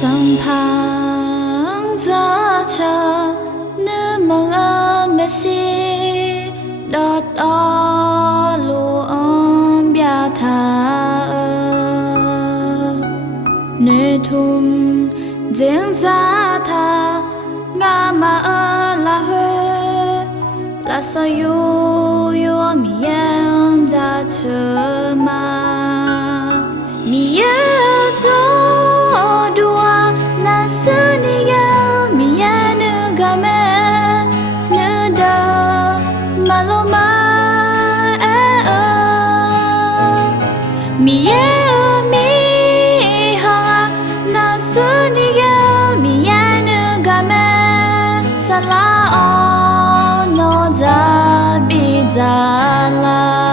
Song phang za cha mehří đọt o luông bia tha nơi thum diễn ra tha nga ma la huế la so yu mi yang za chơ ma mi cho dua na seniga mi ya nu game nu da maloma mi ha na seniga mi ya nu game sala o no za bi za la